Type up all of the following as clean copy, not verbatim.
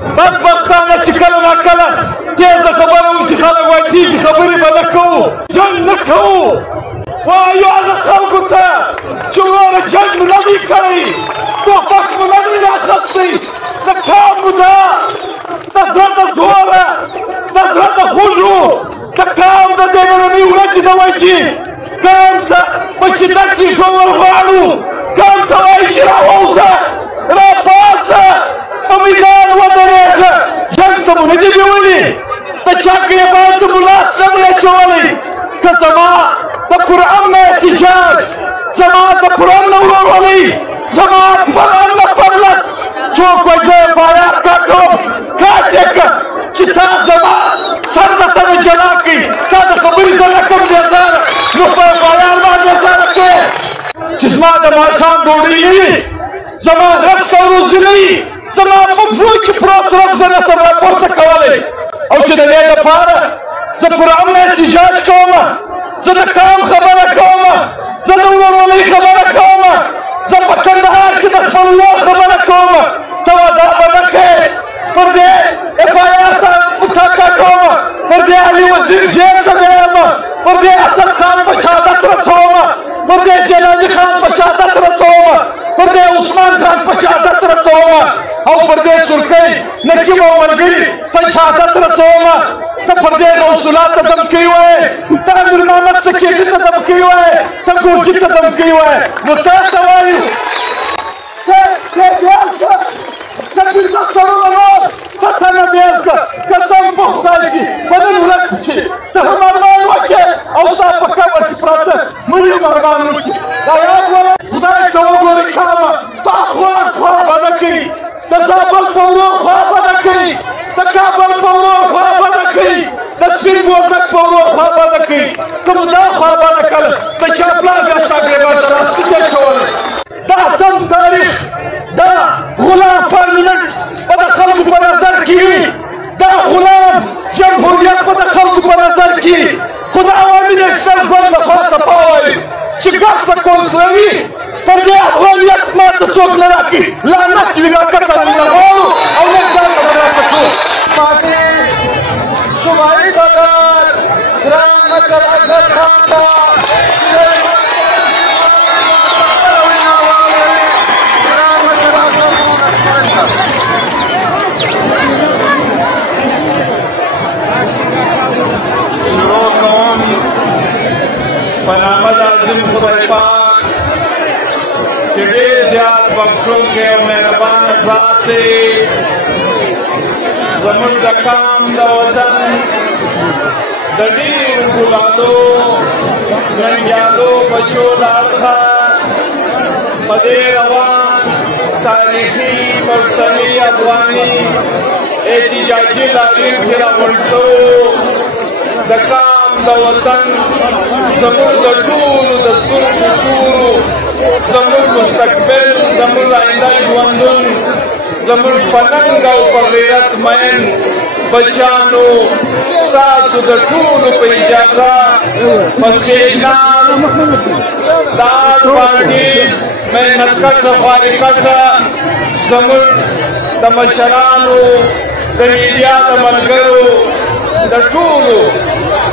بدبختانه چې کله ناکله تیزه خبره وشي خلک وایي تیزې خبرې به نه کوو جنګ نه کوو وایو هغه خلکو ته چې وروره جنګ مو نه دی کړی توپک مو نه دی راخستی د کار مو ده د زړه د زوره د زړه د خوږو د کام د دې نننۍ ورځې ته وایي چې کام ته په شدت کې ژوول غواړو کام ته وایي چې راووځه راپاڅه په میدان ودرېږه جنګ ته مو نه دي بیولي د چا ګریبان ته مو لاس نه دی اچولی که زما د قرآن نه احتجاج زما د قرآن نه ورورولۍ زما قرآن نه پرلت څوک وایي زه یې فایق کاټوم کاټ یې که چې تا زما سر درته نه جلا کړي تا د خبرې زه نه کوم زیاتاره نو په فایق باندې زیاته کړې چې زما د ماښام ډوډۍ نه وي زما رزق او روزي نه وي زما په پښو کې پروت رب زه نشم راپورته کولی او چې د دې لپاره زه پر امن احتجاج کوم زه د کام خبره کوم زه د ورورولۍ خبره کوم زه په کندهار کې د خپل ورور خبره کوم ته دا به نه کوې پر دې FIR ته متکه کوم پر دې علي وزیر جیل ته بیایم پر دې اسد خان په شهادت رسوم پر دې جلالي خان په شهادت رسوم پر دې عثمان خان په شهادت رسوم او پر دې سرکۍ نقیب او ملګري په شهادت رسوم ته پر دې رسولات ته دمکۍ وایې ته امیر محمد سکیټي ته دمکۍ وایې ته ګورجي ته دمکۍ وایې نو تا ته وایو که بیرته سرونه نور ته ته نه بیل که قسم په خدای چې په نن ورځ چې ته هم ارمان وکړې او ستا په قبر کې پراته مړي هم ارمان وکړي دا یاد ولرئ خدای ته وګورئ کامه تا خوا به نه کوي د زابل په ورور خوا به نه کوي د کابل په ورور خوا به نه کوي د سپین بولدک په ورور خوا به نه کوي که مو دا خوا به نه کړل د چا پلار بیا ستا ګریبان ته راستی دی کولی دا اتم تاریخ دا غلام پارلمنټ به د خلکو په نظر کې وي دا غلام جمهوریت به د خلکو په نظر کې وي خو د عوامي نېشنل ګوند لخوا څپه وایي چې ګپ څه کونسلوي پر دې افغانیت ماته څوک نه راکړي لعنت وي راکښته مینه غواړو او موږ ځان ته به راته کړو ماتې صوبایي صدر ګران مشر اکبر خان ته خدای پاک چې ډېر زیات بخښونکی او مهربان ذات دی زموږ د کام د وطن د ډېرو ګلالو ننګیالو بچو له اړخه په دې روان تاریخي ملسني افغاني احتجاجي لاریون کې راغونډ شوو د کام د وطن زموږ د ټولو د سترګو تورو زموږ مستقبل زموږ آینده ژوندون زموږ په ننګ او په غیرت مین بچیانو ستاسو د ټولو په اجازه په سټېشن د اډوانټیج محنتکشه خوارېکشه زموږ د مشرانو د میډیا د ملګرو د ټولو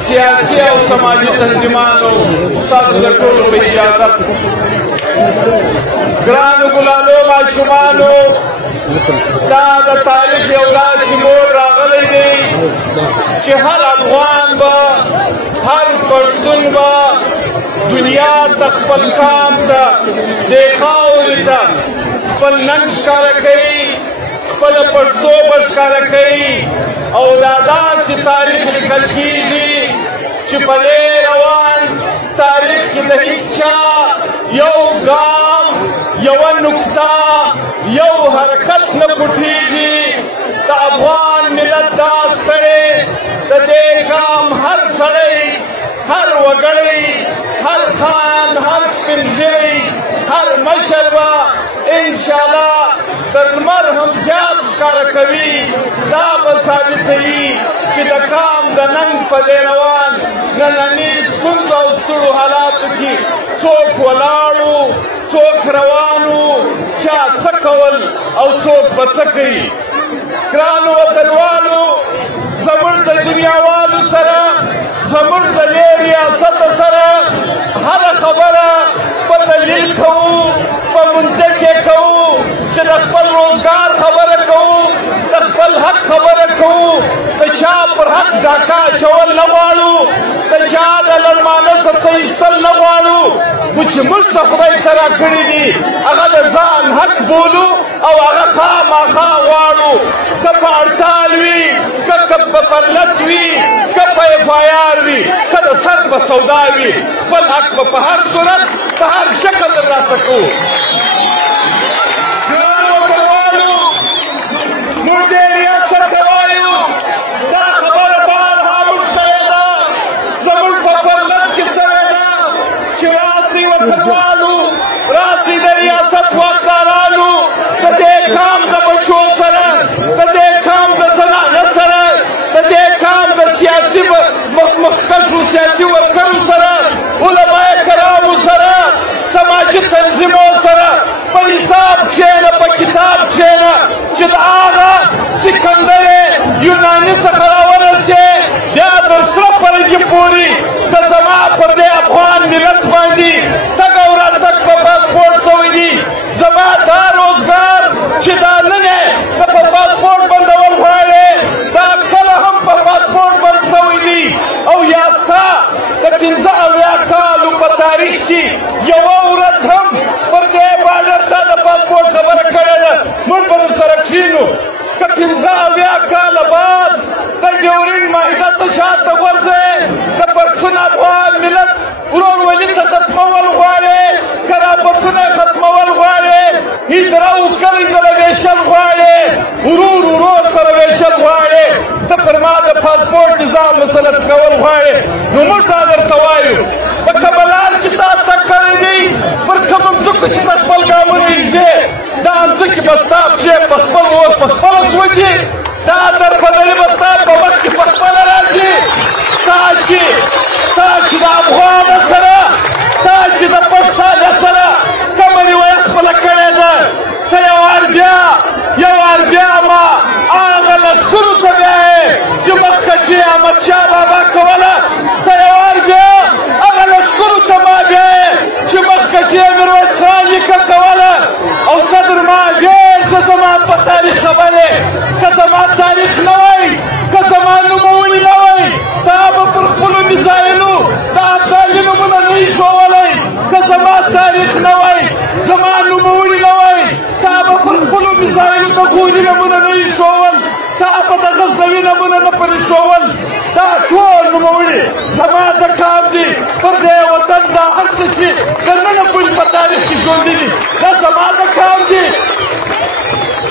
سیاسي او سماجي تنظیمانو ستاسو د ټولو په اجازت ګرانو ګلالو ماشومانو دا د تاریخ یو داسې موړ راغلی دی چې هر افغان به هر پښتون به دنیا ته خپل کام ته دې خاورې ته خپل ننګ ښکاره کوي خپله پښتو به ښکاره کوي او دا داسې تاریخ لیکل کېږي چې په دې روان تاریخ کې د هېڅ چا یو ګام یوه نقطه یو حرکت نه پټېږي د افغان ملت دا ستړی د دې ګام هر سړی هر وګړی هر خان هر سپین ږیری هر مشر به انشاءالله تر لمر هم زیات ښکاره کوي دا به ثابتوي چې د کام د ننګ په دې روان ننني ستونزو او ستړو حالاتو کې څوک ولاړو څوک روان وو چا څه کول او څوک به څه کوي ګران خبره په دلیل کوو په منطق کوو چې د خپل روزګار خبره کوو د خپل حق خبره کوو د چا پر حق ډاکه اچول نه غواړو د چا د لړمانه څه ایستل نه غواړو خو چې موږ ته خدای څه راکړي دي هغه د ځان حق بولو او هغه خامخا غواړو که په هړتال وي که په پرلت وي که په اف آی آر وي که د سر په سودا وي خپل حق به په هر صورت په هر شکل ترلاسه کوو ګرانو وطنوالو موږ دې ریاست ته وایو دا خبره بارها موږ کړې ده زموږ په پرلت کې سوې ده چې راسئ وطنوالو راسئ د ریاست واکدارانو د دې کام د بچو سره د دې کام د زنانه سره د دې کام د سیاسي مخکښو سیاسي ورکرو سره علماء کرامو سره سماجي تنظیمو سره په حساب کښېنه په کتاب کښېنه چې د هغه سکندر یوناني څخه راورسې بیا تر سره پرګي پورې د زما پر دې افغان ملت باندې تګ او راتګ په پاسپورټ سوی دي زما دا روزګار چې دا نن یې ته په پاسپورټ بندول غواړې دا کله هم په پاسپورټ بند سوی دي او یا ستا د 15 کالو په تاریخ کې یوه ورځ هم پر دې بارډر تا د پاسپورټ خبره کړې ده موږ به درسره کښېنو که 15 کاله بعد د ډیورنډ معاهده ته شاته ورځې د پښتون افغان ملت ورورولي ته ختمول غواړې که رابطونه ختمول غواړې هجره کلی سره ویشل غواړې ورور سره ویشل غواړې ته پر ما د پاسپورټ نظام مسلط کول غواړې نو موږ دا درته وایو په کومه لار چې تا تګ کړی دی پر کومو ځمکو چې ته خپل ګامونه ایږدې دا ځمکې به ستا پښې په خپل اوس په خپله سوځي دا دربدلي به ستا په مخ کې په خپله راځي تا چې د افغانه سره تا چې د پښتانه سره کومه رویه خپله کړې ده ته یو وار بیا ما هغه لښکرو ته بیایې چې مخکښي احمدشاه بابا کوله ته یو وار بیا هغه لښکرو ته ما بیایې چې مخکښي میرویس خان نیکه کوله او قدر ما ډېر څه زما په تاریخ خبرې که زما تاریخ نه وای که زما نوموړي نه وای تا به پر خپلو میزایلو د ابدالي نومونه نه یې ښوولی که زما تاریخ نه وای زما نوموړي نه وای تا به پر خپلو میزایلو د غوري نومونه نه یې ښوول تا به د غزنوي نومونه نه پرې ښوول دا ټول نوموړي زما د کام دي پر دې وطن دا هر څه چې تر ننه پورې په تاریخ کې ژوندي دي دا زما د کام دي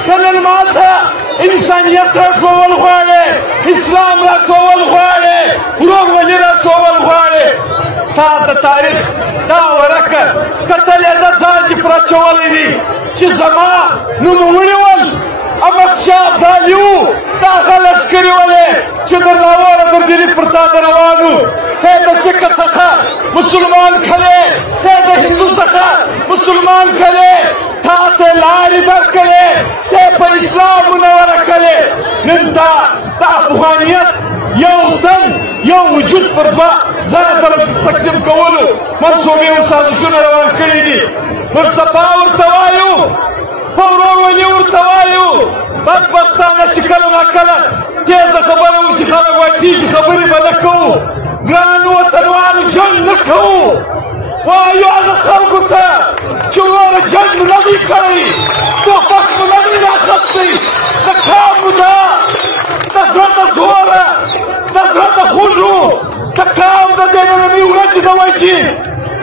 ته نن ما ته انسانیت راښوول غواړې اسلام راښوول غواړې ورورولي راښوول غواړې تا د تاریخ دا ورکه کتل یې ده ځان دې پر اچولی دي چې زما نوموړي ول احمدشاه ابدالي وو دا هغه لښکرې ولې چې در ناوړه دردري پر تا د روان وو ته د سکه څخه مسلمان کړې ته د هندو څخه مسلمان کړې تا ته لارې درکړې ته په اسلام منوره کړې نن تا د افغانیت یو تن یو وجود پر دوه ځان سره تقسیم کولو منصوبې او سازشونه روان کړي دي موږ صفا ورته وایو په ورورولي ورته وایو بدبختانه چې کله ناکله تیزه خبره وشي خلک وایي تیزې خبرې به نه کوو ګرانو وطنوالو جنګ نه کوو وایو هغه خلکو ته چې وروره جنګ مو نه دی کړی توپک مو نه دی راخیستی د کام مو ده د زړه د زوره د زړه د خوږو د کام د دې نننۍ ورځې نه وایي چې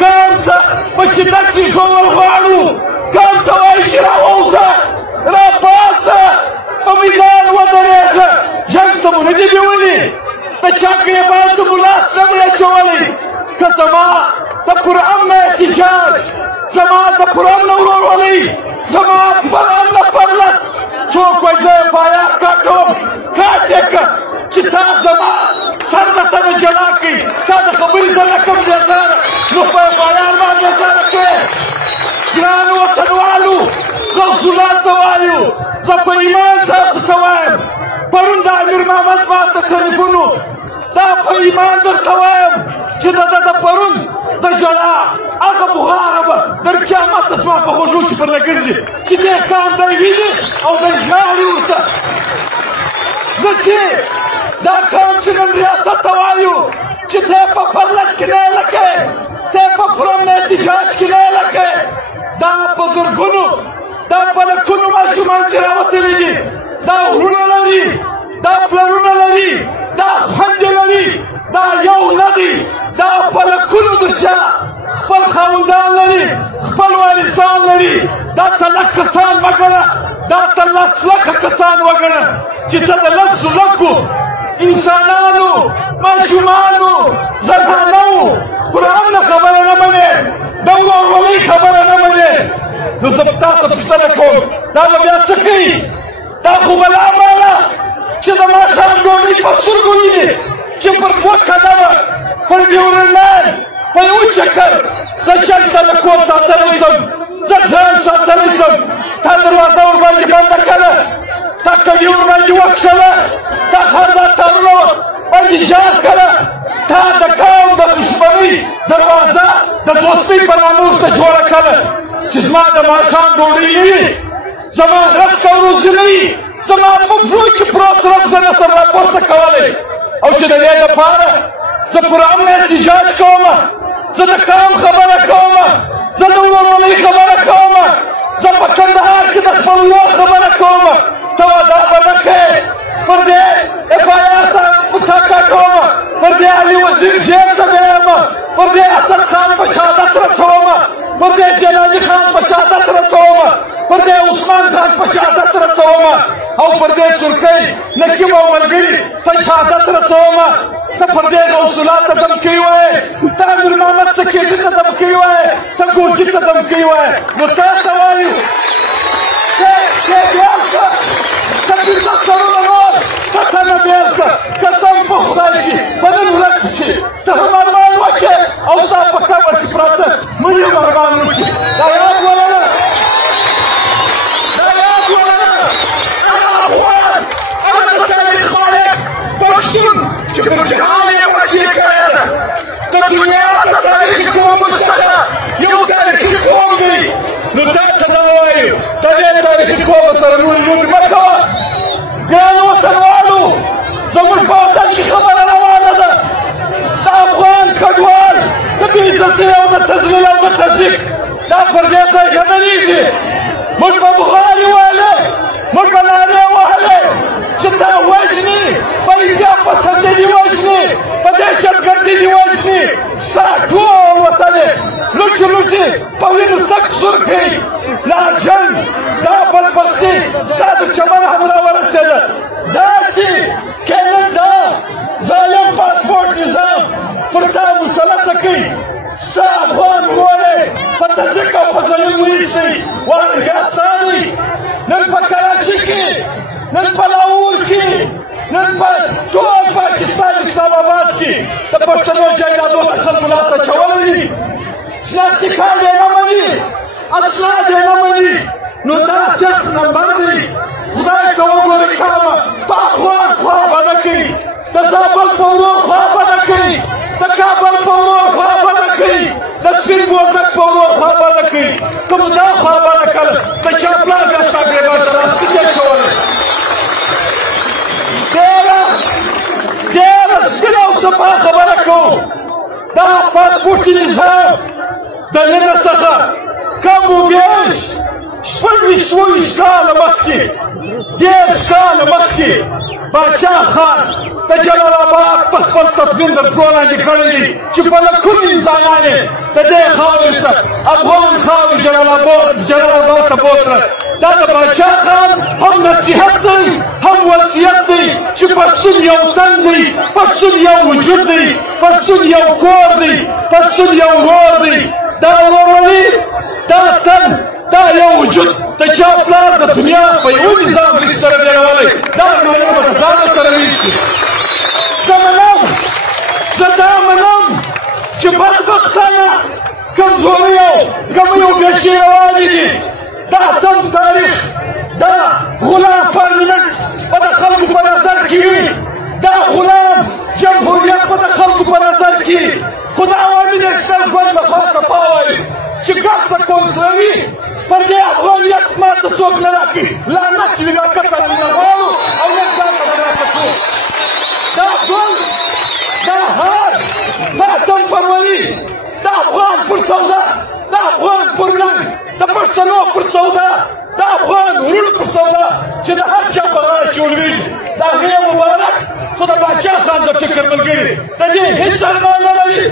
کام ته په شدت کې ښوول غواړو کام ته وایي چې راووځه راپاڅه په میدان ودرېږه جنګ ته مو نه دي بیولي د چا ګریبان ته مو لاس نه دی اچولی که زما د قرآن نه احتجاج زما د قرآن نه ورورولۍ زما قرآن نه پرلت څوک وایي زه یې باید کاټوم کاټ یې که چې تا زما سر درته نه جلا کړي تا د خبرې زه نه کوم زیاتاره نو په یې باید ما زیاتاره کړې ګرانو وطنوالو غوث الله ته وایو زه په ایمان تاسو ته وایم پرون د امیر محمد ما ته ټلیفون دا په ایمان درته وایم چې د ده د پرون د ژړا هغه بغاره به تر قیامته زما په غوږو کې پر لګرځي چې دې کام دی ویني او دی ژاړي ورته. زه چې دا کام چې نن ریاست ته وایو چې ته په پرلک کې نه یې لکې، ته په پرم احتجاج کې نه یې لکې، دا په زرګونو دا په لکونو ماشومان چې راوتلي دي، دا وروڼه لري، دا پلرونه لري، دا خویندې لري، دا یو نه دي، دا په لکونو درشا خپل خاوندان لري، خپل وارثان لري. دا ته لک کسان وګڼه، دا ته لس لکه کسان وګڼه چې ته د لسو لکو انسانانو ماشومانو زنانو قرآن نه خبره نه منې، د ورورولۍ خبره نه منې. نو زه په تاسو پوښتنه کوم دا به بیا څه کوي؟ دا خو به لا ماله چې د ماښام ډوډۍ په سترګو ویني چې پر 2 قدمه پر ډیورنډ لاین په یو چکر زه شل کاله کور ساتلی شم، زه ځان ساتلی شم، تا دروازه ورباندې بنده کړه، تا کډۍ ورباندې وکښله، تا خندا تارونه باندې ژاړ کړه، تا د قوم د دښمنۍ دروازه د دوستۍ په نامه ورته جوړه کړه چې زما د ماښام ډوډۍ نه وي، زما رزق او روزي نه وي، زما په زړه کې پروت رب زه نشم راپورته کولی. او چې د دې لپاره زه پر امن احتجاج کوم، زه د قوم خبره کوم، زه د ورورولۍ خبره کوم، زه په کندهار کې د خپل ورور خبره کوم. ته وعده به نه کوې پر دې FIR ته متکه کوم، پر دې علي وزیر جیل ته بیایم، پر دې اسد خان په شهادت رسوم، پر دې جلالي خان په شهادت رسوم، پر دې عثمان خان په شهادت رسوم، او پر دې سرکۍ نقیب او ملګري په شهادت رسوم. ته پر دې غوث الله ته دمکۍ وایې، ته امیر محمد سکیټي ته دمکۍ وایې، ته ګورګي ته دمکۍ وایې. نو تا ته وایو ته بیل کړه، ته پنځه سرونه نور ته تنه بیل کړه، قسم په خدای چې به نن ورځ شي ته هم ارمان وکړې او ستا په قبر کې پراته مړي هم ارمان وکړي. دا یاد ولره، دا یاد ولره، هغه افغان، هغه د تاریخ مالک پښتون چې پر جهان یې وحشي کړی ده. د دنیا د تاریخي قومونو څخه یو تاریخي قوم دی. نو تا ته دا وایو ته دې تاریخي قوم سره لوړې لوبې مه کوه. ګرانو وطنوالو، زموږ په وطن کې خبره روانه ده د افغان کډوال د بېعزتۍ او د تذلیل او د تضییق دا پر دې ځای ښه درېږي. موږ به بغارې ویلې، موږ به نارې وهلې چې تا وژني، په انتیا پسندۍ دې وژني، په دهشتګردۍ دې وژني، ستا ټول وطن یې لوټې لوټې په وینو تک سور کوي. لا جنګ دا بدبختي ستا د چمن هم راورسېده. داسې که نن دا ظالم پاسپورټ نظام پر تا مسلطه کوي، ستا افغان ورور یې په تضییق او په ظلم وایستئ، وهغه بیا ستا دی. نن په کراچي کې، نن په لاهور کې، نن په ټول پاکستان اسلام آباد کې د پښتنو جایدادو ته خلکو لاس اچولی دي. شناختي کارت یې نه مني، اسناد یې نه مني. نو دا صرف نمبر دی. خدای ته وګورئ کامه په افغان خوا به نه کوي، د زابل په ورور خوا به نه کوي، د کابل په ورور خوا به نه کوي، د سپین بولدک په ورور خوا به نه کوي. که مو دا خوا به نه کړل د چا پلار بیا ستا ګرېبان ته راستي دی کولی. ډېره سپینه او صفا خبره کوو. دا پاسپورټي نظام د ننه څخه کم و بیش 26 کاله مخکې، 10 کاله مخکې باچا خان د جلال آباد په خپل تدبیر د پښو لاندې کړی دی چې په لکونو انسانان یې د دې خاورې څخه افغان خاورې جلال آباد ته بوتلل. دا د باچا خان هم نصیحت دی، هم وصیت دی چې پښتون یو تن دی، پښتون یو وجود دی، پښتون یو کور دی، پښتون یو ورور دی. دا ورورولي، دا تن، دا یو وجود د چا پلار د دنیا په یو نظام کې سره بیرولی، دا معنی به ځان سره ویشي. زه منم، زه دا منم چې بدبختانه کمزوري او کمۍ او بېشي روانې دي. دا اتم تاریخ، دا غلام پارلمنټ به د خلکو په نظر کې وي، دا غلام جمهوریت کې خو د عوامي نېشنل ګوند لخوا صفا وایي چې ګرځه کونسلوي پر دې افغانیت ماته څوک نه راکړي لعنت وي ناکته مینه غواړو او موږ ځان ته ترلاسه کړو دا ګوند دا هار دا اتم فروری دا افغان پر سودا دا افغان پر ننګ د پښتنو پر سودا دا افغان ورور پر سودا چې د هر چا په غاړه کې ولوېږي د هغې مبارک خو د باچا خان د فکر ملګري د دې هېڅ ارمان نه لري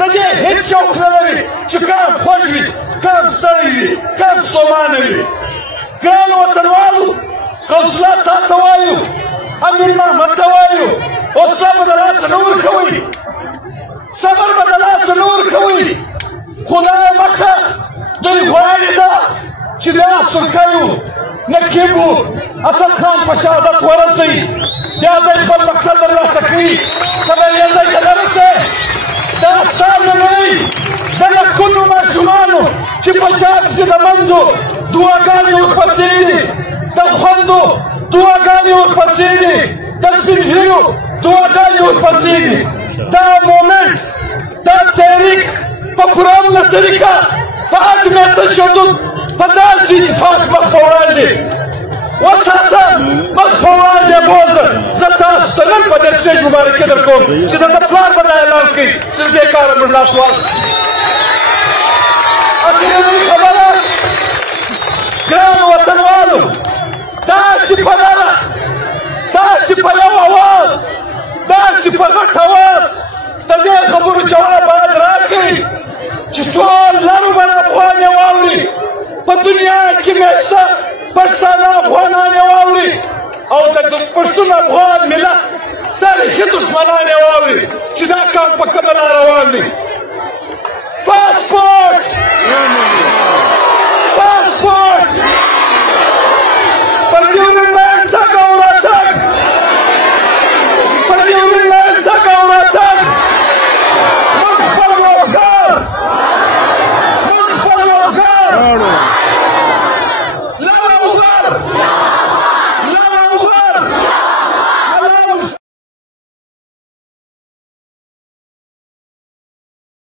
د دې هېڅ شوق نه لري چې کام خوښ وي کام ستړی وي کام ستومانه وي ګرانو وطنوالو قوسله تا ته وایو امیر محمد ته وایو اوس صبر د لاسه نه ورکوئ صبر به د لاسه نه ورکوئ خدایه مکه دوی غواړي ده چې بیا سلکیو نقیبو اسد خان په شهادت ورسوي بیا به یې خپل مقصد ترلاسه کړي که به یې ځای ته نه رسې دا ستا نوموي د لکونو ماشومانو چې په شا پسې د منډو دعاګانې ورپسې دي د خوندو دعاګانې ورپسې دي د سپینږیرو دعاګانې ورپسې دي دا مومنټ دا تحریک په پوره امنه طریقه په عدم تشدد په داسې اتفاق مخ په وړاندې وساته مخ په وړاندې بوځه زه تاسو ته نن په دې سټېج مبارکي در کوم چې د ده پلار به دا اعلان کوي چې د دې کاره موږ لاس واخلو اخرنۍ خبره ګرانو وطنوالو داسې په ډله داسې په یو اواز داسې په غټ اواز د دې خبرو جواب باید راکړي چې ټول لرو به افغان یې واوري په دنیا کې میشته پښتانه افغانان یې واوري او د پښتون افغان ملت تاریخي دښمنان یې واوري چې دا کار په کومه لاره روان دی